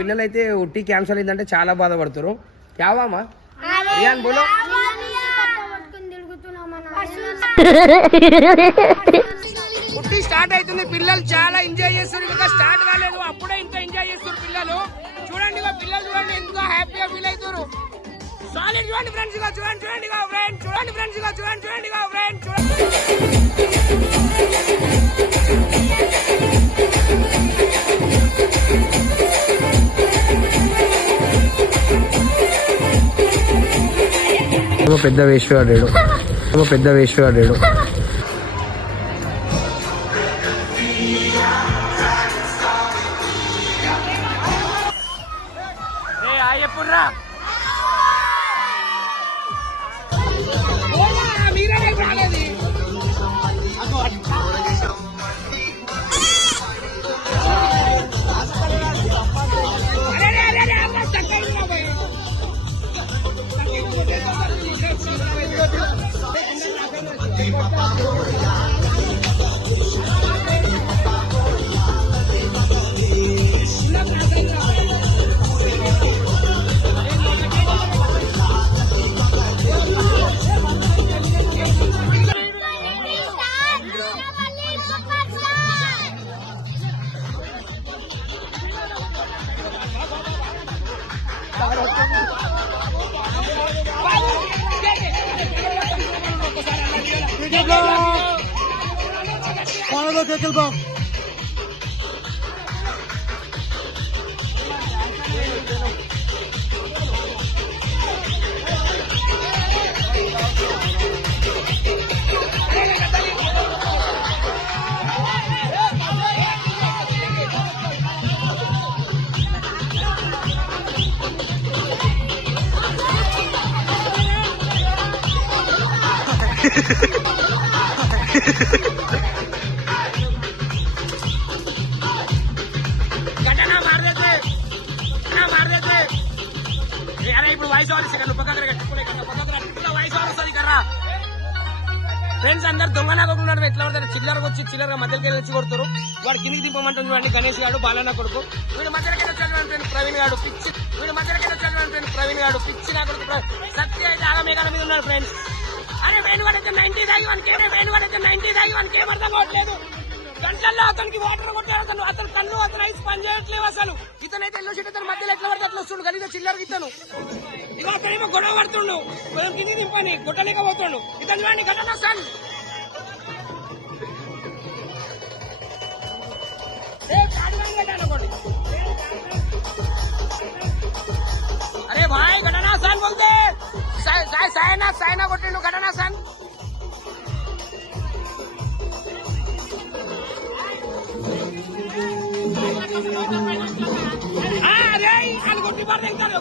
పిల్లలు అయితే ఉట్టి క్యాన్సర్ అయిందంటే చాలా బాధపడతారు. క్యావామా రియాన్ బోలో. ఉట్టి స్టార్ట్ అవుతుంది, పిల్లలు చాలా ఎంజాయ్ చేస్తారు. ఇంకా స్టార్ట్ కాలేదు, అప్పుడే ఇంత ఎంజాయ్ చేస్తారు పిల్లలు. చూడండి పిల్లలు చూడండి ఎంత హ్యాపీగా ఫీల్ అవుతారు. సాలిడ్ చూడండి ఫ్రెండ్స్, చూడండి ఫ్రెండ్స్, చూడండి ఫ్రెండ్స్, చూడండి ఫ్రెండ్స్. పెద్ద వేషగాడు, పెద్ద వేషగాడు. చెప్పుర్రా మీరే రాలేదు. ఇప్పుడు వాయిస్ ఓవర్ వస్తుంది కర్రా. ఫ్రెండ్స్ అందరు దొంగనా కొట్టుకున్నాడు. ఎట్లా పడతారు చిల్లరకు వచ్చి చిల్లరగా మధ్యకి వెళ్ళి కొడుతారు. వాడు కిందికి దింపమంటారు చూడండి. గణేష్ గాడు బాలన్న కొడుకు. వీడు మధ్యకి వచ్చాడు ప్రవీణ్ గాడు పిచ్చి. వీడు మధ్యకి వచ్చాడు ప్రవీణ్ గాడు పిచ్చి నా కొడుకు. సత్య అయితే ఆగమేఘాల మీద ఉన్నాడు ఫ్రెండ్స్. అరే వేణుగాడైతే 90 దాగి వేణుగాడైతే 90 దాగి వానికి ఏం అర్థం కావట్లేదు. గంటల్లో అతనికి వాటర్ కొట్టాడు. అతను కళ్ళు అతను ఐస్ పని చేయట్లేవు అసలు. ఇతనైతే ఎల్లో షీట్ అతను మధ్యలో ఎట్లా పడితే అట్లా వస్తుండు. గలీజ చిల్లరకి ఇతను ఇక అతనేమో గొడవ పడుతుండు. కొంచెం కింది దింపని కొట్టలేకపోతుండు. ఇతను చూడండి ఘటన సన్. అరే భాయ్ ఘటనా సన్ బోల్తే సాయనా కొట్టిండు ఘటనా సన్. అరే వాళ్ళు కొట్టి పడతారు.